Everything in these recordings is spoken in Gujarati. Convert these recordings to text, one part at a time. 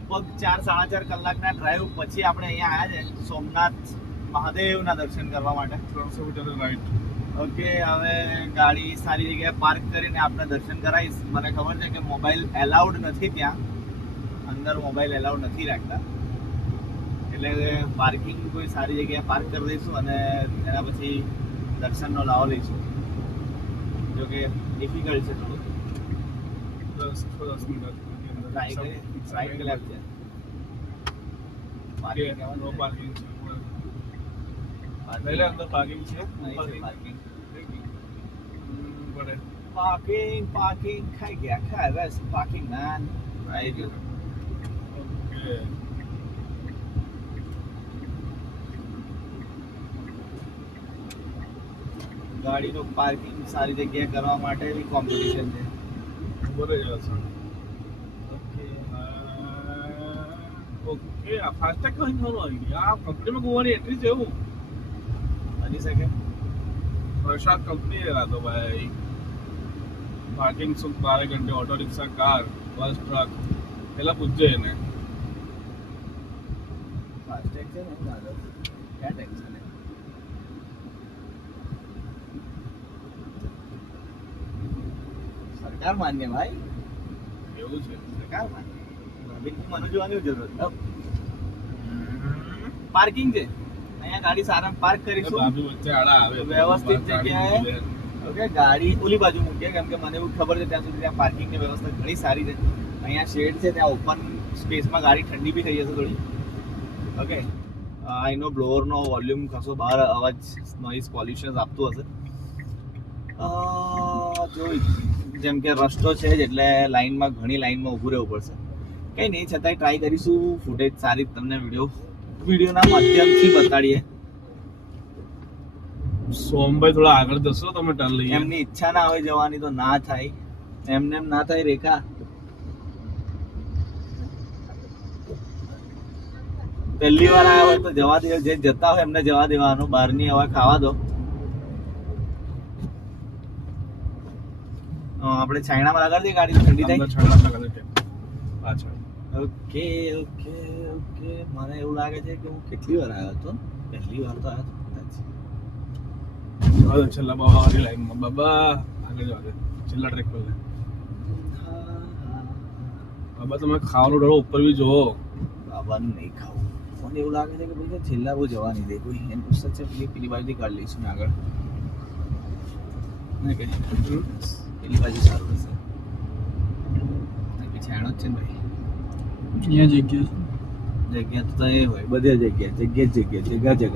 લગભગ 4-4.5 કલાકના ડ્રાઈવ પછી આપણે અહીંયા આવ્યા છે સોમનાથ મહાદેવના દર્શન કરવા માટે. 300 મીટર રાઈટ. ઓકે, હવે ગાડી સારી જગ્યાએ પાર્ક કરીને આપણે દર્શન કરાવીશ. મને ખબર છે કે મોબાઈલ એલાઉડ નથી ત્યાં, અંદર મોબાઈલ એલાઉડ નથી રાખતા, એટલે પાર્કિંગ કોઈ સારી જગ્યાએ પાર્ક કરી દઈશું અને એના પછી દર્શનનો લાવો લઈશું. જો કે ડિફિકલ્ટ છે થોડું. 10 મિનિટ રાઈટ કે લેફ્ટ છે? નો પાર્કિંગ છે. પહેલે અંદર પાર્કિંગ છે. પાર્કિંગ ખાઈ ગયા બસ. પાર્કિંગ મેન આવી ગયું. ઓકે. ગાડીનું પાર્કિંગ સારી જગ્યાએ કરવા માટે બી કોમ્પિટિશન છે. બરે જશે. ઓકે. આ ફાસ્ટેગ કઈ થવાનું આવી ગયા? આ કંપનીમાં ગોવાની એન્ટ્રી છે એવું બની શકે. प्रसाद कंपनी है तो भाई. पार्किंग सुख 12 घंटे auto rickshaw car bus truck પેલા પૂછજે એને. ફાસ્ટેગ છે ને મારો ક્યાં ટેન્શન છે? સરકાર માન્ય ભાઈ, એવું છે. સરકાર માન્ય. પબ્લિકની મને જોવાની જરૂર નથી. પાર્કિંગ છે અહીંયા, ગાડી સારા પાર્ક કરીશું બાજુ વચ્ચે આડા આવે વ્યવસ્થિત જગ્યાએ. ઓકે, ગાડી ઓલી બાજુ મૂકીએ કેમ કે મને એવું ખબર છે ત્યાં સુધી ત્યાં પાર્કિંગની વ્યવસ્થા ઘણી સારી છે. અહીંયા શેડ છે, ત્યાં ઓપન સ્પેસમાં ગાડી ઠંડી બી થઈ જશે થોડી. ઓકે, એનો બ્લોઅરનો વોલ્યુમ કશો બહાર અવાજ નોઇઝ પોલ્યુશન આપતું હશે. જોઈ જેમ કે રસ્તો છે જ એટલે લાઈનમાં ઘણી લાઈનમાં ઊભું રહેવું પડશે. કંઈ નહીં, છતાંય ટ્રાય કરીશું ફૂટેજ સારી તમને વિડીયોના માધ્યમથી બતાડીએ. સોમભાઈ થોડા આગળ જશો તમે ટર્ન લઈએ. એમની ઈચ્છા ના હોય જવાની તો ના થાય, એમને એમ ના થાય. રેખા પહેલી વાર આવ્યા હોય તો જવા દે, જે જતા હોય એમને જવા દેવાનું. બહારની હવા ખાવા દો. આપણે ચાઇનામાં લગાડી દઈએ ગાડી, ઠંડી થાય. પાછળ. ઓકે ઓકે ઓકે, મને એવું લાગે છે કે હું કેટલી વાર આવ્યો હતો. પહેલી વાર તો આવ્યો હતો. છેલ્લા બાબાની લાઈનમાં બાબા આગળ જવા દે. છેલ્લા ટ્રેક પર લે બાબા. તમે ખાવાનું ડરો ઉપર બી જોવો. બાબાનું નહીં ખાવું. મને એવું લાગે છે કે ભાઈ છેલ્લા બહુ જવા નહીં દે કોઈ. એમ પૂછતા છે પેલી બાજુથી કાઢી લઈશું ને આગળ. નહીં કઈ પેલી બાજુ સારું રહેશે. પીછાણો જ છે ને ભાઈ. અહીંયા જગ્યા તો એ હોય બધી જગ્યા છે. બાજુ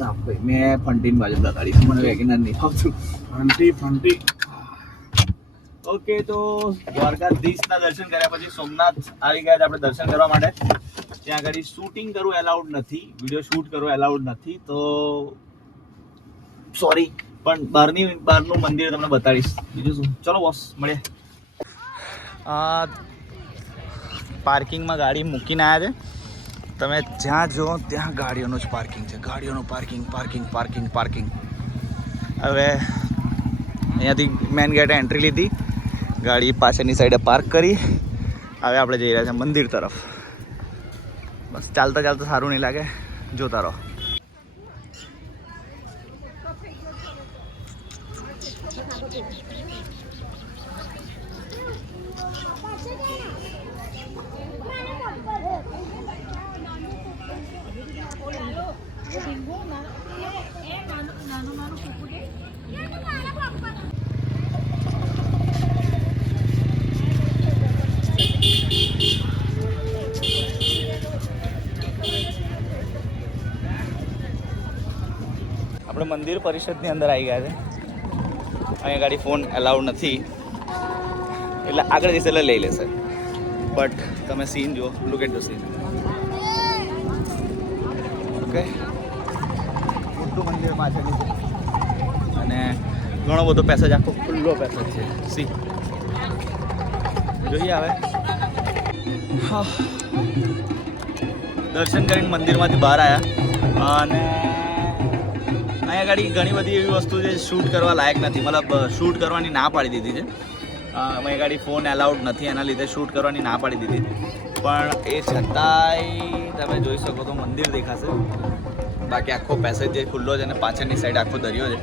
ના ભાઈ, મેં ફંટીન બાજુ લગાડી. મને વેગેનર નહીં આવતું. ફંટી. ઓકે, તો દ્વારકાધીશના દર્શન કર્યા પછી સોમનાથ આવી ગયા આપણે દર્શન કરવા માટે. ત્યાં આગળ શૂટિંગ કરવું એલાઉડ નથી, વિડીયો શૂટ કરવો એલાઉડ નથી, તો સોરી, પણ બહારનું મંદિર તમને બતાડીશ. બીજું શું, ચલો બોસ મળીએ. પાર્કિંગમાં ગાડી મૂકીને આવ્યા છે. તમે જ્યાં જો ત્યાં ગાડીઓનું જ પાર્કિંગ છે. ગાડીઓનું પાર્કિંગ. હવે અહીંયાથી મેન ગેટે એન્ટ્રી લીધી, ગાડી પાછળની સાઈડે પાર્ક કરી. હવે આપણે જઈ રહ્યા છીએ મંદિર તરફ. બસ ચાલતા સારું નહીં લાગે, જોતા રહો. આપણે મંદિર પરિષદની અંદર આવી ગયા છે. અહીંયા ગાડી ફોન એલાઉડ નથી, એટલે આગળ જશે એટલે લઈ લેશે. બટ તમે સીન જુઓ, look at the scene. Okay, મોટું મંદિર પાછળનું છે અને ઘણો બધો પેસેજ, આખો ખુલ્લો પેસેજ છે. સી જોઈએ હવે. દર્શન કરીને મંદિરમાંથી બહાર આવ્યા અને અહીંયા ગાડી ઘણી બધી એવી વસ્તુ છે શૂટ કરવા લાયક નથી, મતલબ શૂટ કરવાની ના પાડી દીધી છે. અહીંયા ગાડી ફોન એલાઉડ નથી, એના લીધે શૂટ કરવાની ના પાડી દીધી. પણ એ છતાંય તમે જોઈ શકો તો મંદિર દેખાશે. બાકી આખો પેસેજ જે ખુલ્લો છે અને પાછળની સાઈડ આખો દરિયો છે.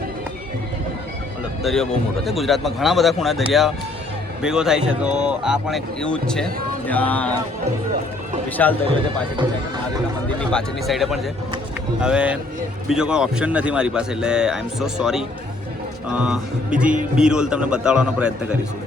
મતલબ દરિયો બહુ મોટો છે. ગુજરાતમાં ઘણા બધા ખૂણા દરિયા ભેગો થાય છે, તો આ પણ એક એવું જ છે જ્યાં વિશાળ દરિયો છે પાછળની સાઈડ. મહાદેવના મંદિરની પાછળની સાઈડે પણ છે. હવે બીજો કોઈ ઓપ્શન નથી મારી પાસે, એટલે આઈ એમ સો સોરી. બીજી બી રોલ તમને બતાવવાનો પ્રયત્ન કરીશું.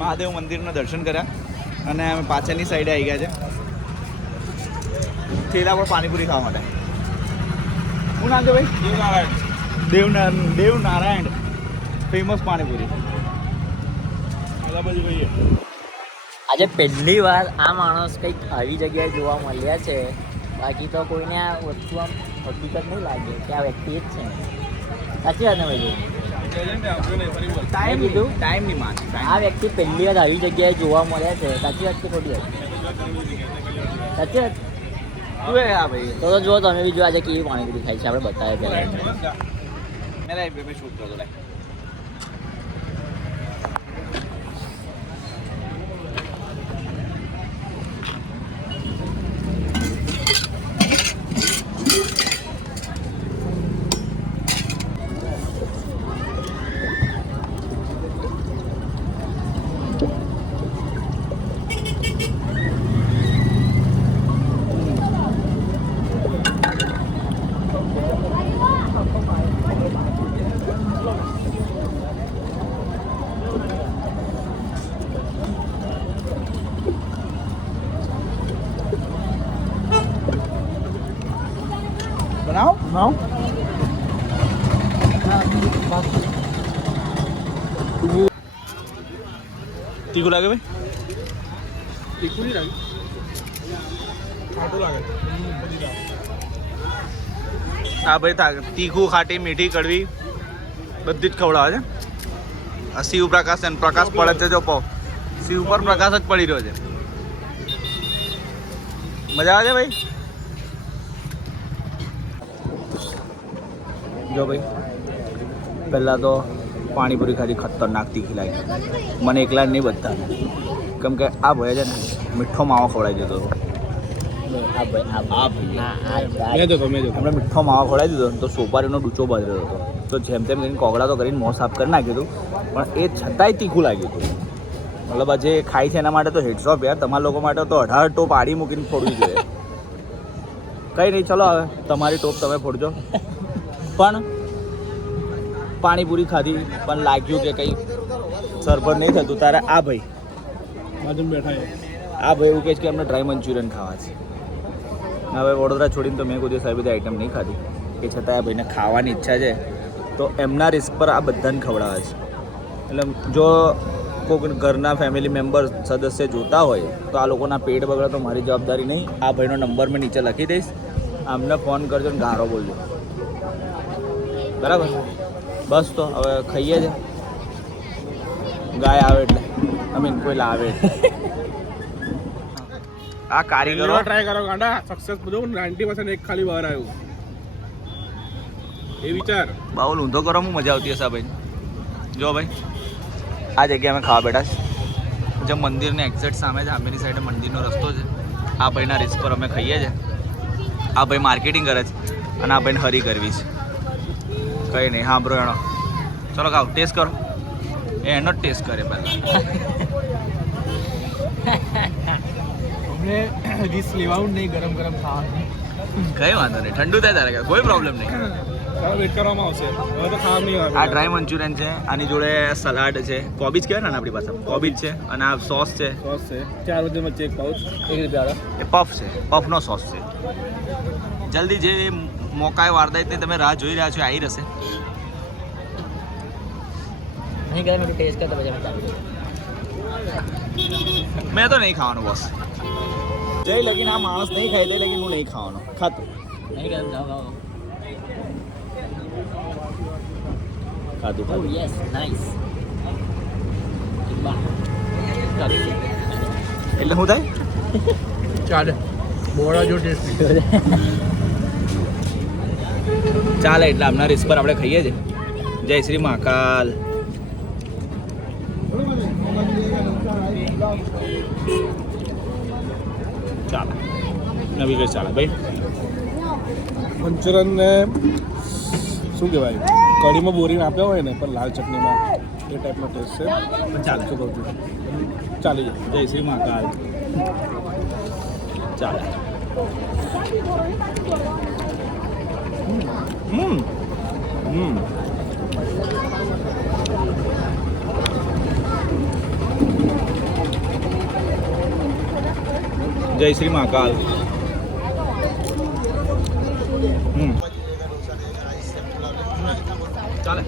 મહાદેવ મંદિરના દર્શન કર્યા અને અમે પાછળની સાઈડે આવી ગયા છે થેલા પર પાણીપુરી ખાવા માટે. શું નામ છે ભાઈ? દેવનારાયણ ફેમસ પાણીપુરી. આજે પહેલી વાર આ માણસ કંઈક આવી જગ્યાએ જોવા મળ્યા છે. બાકી તો કોઈને આ વસ્તુ આમ હકીકત નહીં લાગે કે આ વ્યક્તિ જ છે. સાચી વાત ને ભાઈ? ટાઈમ લીધું, ટાઈમની માંગ. આ વ્યક્તિ પહેલી વાર આવી જગ્યાએ જોવા મળ્યા છે. સાચી વાત કે ખોટી વાત? સાચી વાત. શું હા ભાઈ? તો જુઓ તમે બી જો આજે કેવી પાણીપુરી ખાઈ છે, આપણે બતાવે પહેલાં. મેં શૂટ કરતો લાઈક. બનાવો. તીખું લાગે ભાઈ? તીખું નહીં લાગે, ખાટું લાગે. હા ભાઈ, તીખું, ખાટી, મીઠી, કડવી બધી જ ખવડાવે છે. આ શિવ પ્રકાશ છે, પ્રકાશ પડે છે. જો પાવ શિવ પર પ્રકાશ જ પડી રહ્યો છે. મજા આવે છે ભાઈ? જો ભાઈ, પહેલાં તો પાણીપુરી ખાધી, ખતરનાક તીખી લાગી મને. એકલા જ નહીં, બધા. કેમ કે આ ભાઈ છે ને મીઠો માવો ખવડાવી દીધો. આપણે મીઠો માવો ખવડાવી દીધો તો સોપારીનો ડૂચો બાજરો હતો. તો જેમ તેમ કરીને કોગળા તો કરીને મોં સાફ કરી નાખ્યું હતું, પણ એ છતાંય તીખું લાગ્યું હતું. મતલબ આ જે ખાય છે એના માટે તો હેડ્સ ઓફ યાર. તમારા લોકો માટે તો 18 ટોપ આડી મૂકીને ફોડવી જોઈએ. કંઈ નહીં, ચલો હવે તમારી ટોપ તમે ફોડજો. પણ પાણીપુરી ખાધી પણ લાગ્યું કે કંઈ સરભર નહીં થતું. તારે આ ભાઈ બેઠા આ ભાઈ એવું કહે છે કે અમને ડ્રાય મંચુરિયન ખાવા છે. હવે વડોદરા છોડીને તો મેં કોઈ દિવસ આવી બધી આઈટમ નહીં ખાધી. એ છતાં આ ભાઈને ખાવાની ઈચ્છા છે તો એમના રિસ્ક પર આ બધાને ખવડાવે છે. એટલે જો કોઈ ઘરના ફેમિલી મેમ્બર સદસ્ય જોતા હોય તો આ લોકોના પેટ બગડે તો મારી જવાબદારી નહીં. આ ભાઈનો નંબર મેં નીચે લખી દઈશ, આમને ફોન કરજો ને ગારો બોલજો. બરાબર? બસ તો હવે ખાઈએ છે. ગાય આવે એટલે કોઈ લાવે. આ કારીગરો ટ્રાય કરો ગાંડા. સક્સેસ બધું 90% એક ખાલી બહાર આવ્યું એ વિચાર. બાઉલ ઊંધો કરો, હું મજા આવતી હશે ભાઈ. જો ભાઈ, આ જગ્યાએ અમે ખાવા બેઠા છે. જે મંદિરની એક્ઝેક્ટ સામે છે, સામેની સાઈડે મંદિરનો રસ્તો છે. આ ભાઈના રિસ્ક પર અમે ખાઈએ છીએ. આ ભાઈ માર્કેટિંગ કરે છે અને આ ભાઈને હરી કરવી છે. કંઈ નહીં, હા બ્રો, એનો ચલો ખાઓ, ટેસ્ટ કરો. એનો જ ટેસ્ટ કરે પહેલાં. અમને ડીશ લેવાનું નહીં, ગરમ ગરમ ખાવાનું. કંઈ વાંધો નહીં, ઠંડુ થાય તારે કોઈ પ્રોબ્લેમ નહીં. ચાલો વેટ કરવામાં આવશે, હવે તો ખાવા નહીં આવે. આ ડ્રાય મંચુરિયન છે, આની જોડે સલાડ છે, કોબીજ કહેવાય ને આપણી પાસે, કોબીજ છે, અને આ સોસ છે, સોસ છે 4 રૂપિયામાં ચેક પાઉચ 1 રૂપિયા. એ પફ છે, પફનો સોસ છે. જલ્દી જે મોકાએ વારદાયતની તમે રાહ જોઈ રહ્યા છો આવી રહેશે. નહીં કરે મેં ટેસ્ટ કરતા પછી અમે ચાલુ કરીએ. મેં તો નહીં ખાવાનું બોસ. જય લગીન આ માણસ નહીં ખાય તે લગીન હું નહીં ખાવાનો ખાતું. નહીં કરે જાઓ ખાઓ. ખાતું Oh ખાતું. yes, nice. એટલે શું થાય? ચાલે બોડા જો ટેસ્ટ. ચાલે એટલે આપના રિસ્ક પર આપણે ખાઈએ છીએ. જય શ્રી મહાકાલ. ચાલે નવી કઈ ચાલે ભાઈ. મંચુરિયન ને શું કહેવાય, કઢીમાં બોરીને આપ્યા હોય ને પણ લાલ ચટણીમાં એ ટાઈપનો ટેસ્ટ છે. ચાલે શું કહું છું, ચાલી જાય. જય શ્રી મહાકાલ. ચાલે. જય શ્રી મહાકાલ. ચાલે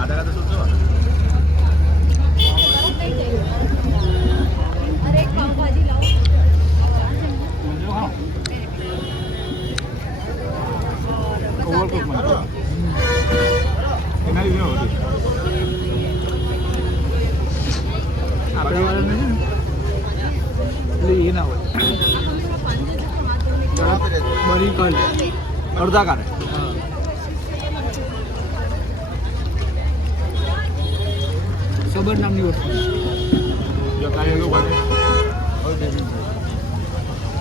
આધા કાઢો શું છો? એના લીધે હતું. એટલે એ ના હોય બરી કાઢ અડધા કાઢે. સબર નામની વસ્તુ જો કાંઈ એવું બને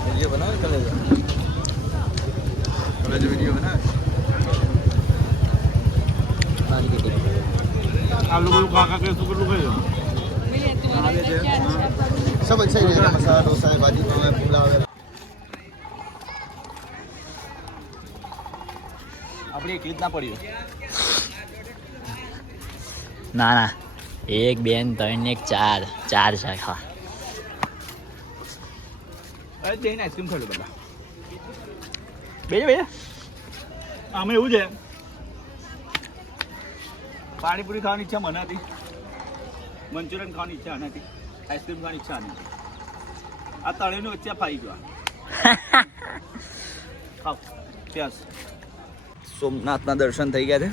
વિડીયો બનાવે કલેજ વિડીયો બનાવે. આલુ બધું કાકા કે શું કેટલું કહ્યું? सब अच्छा ही रहेगा, मसाला डोसा है, भाजी पाव है, पुलाव है. આપણે એક રીતના પડ્યું. ના ના, 1 2 3 1 4 4 શાખા. અરે જઈને આઈસ્ક્રીમ ખાઈ લો બધા. બેજા આમાં એવું છે, પાણીપુરી ખાવાની ઈચ્છા મને હતી, મંચુરિયન ખાવાની ઈચ્છા નથી, આઈસ્ક્રીમ ખાવાની ઈચ્છા નથી. આ તળેનું વચ્ચે ફાઈ ગયો. ખાવ ત્યાં સોમનાથના દર્શન થઈ ગયા છે.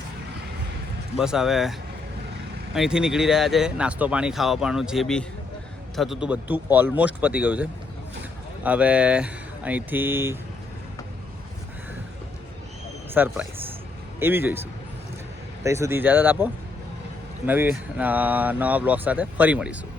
બસ હવે અહીંથી નીકળી રહ્યા છે. નાસ્તો પાણી ખાવા પાવાનું જે બી થતું હતું બધું ઓલમોસ્ટ પતી ગયું છે. હવે અહીંથી સરપ્રાઈઝ એવી જોઈશું. ત્યાં સુધી ઇજાજત આપો. નવા બ્લોગ સાથે ફરી મળીશું.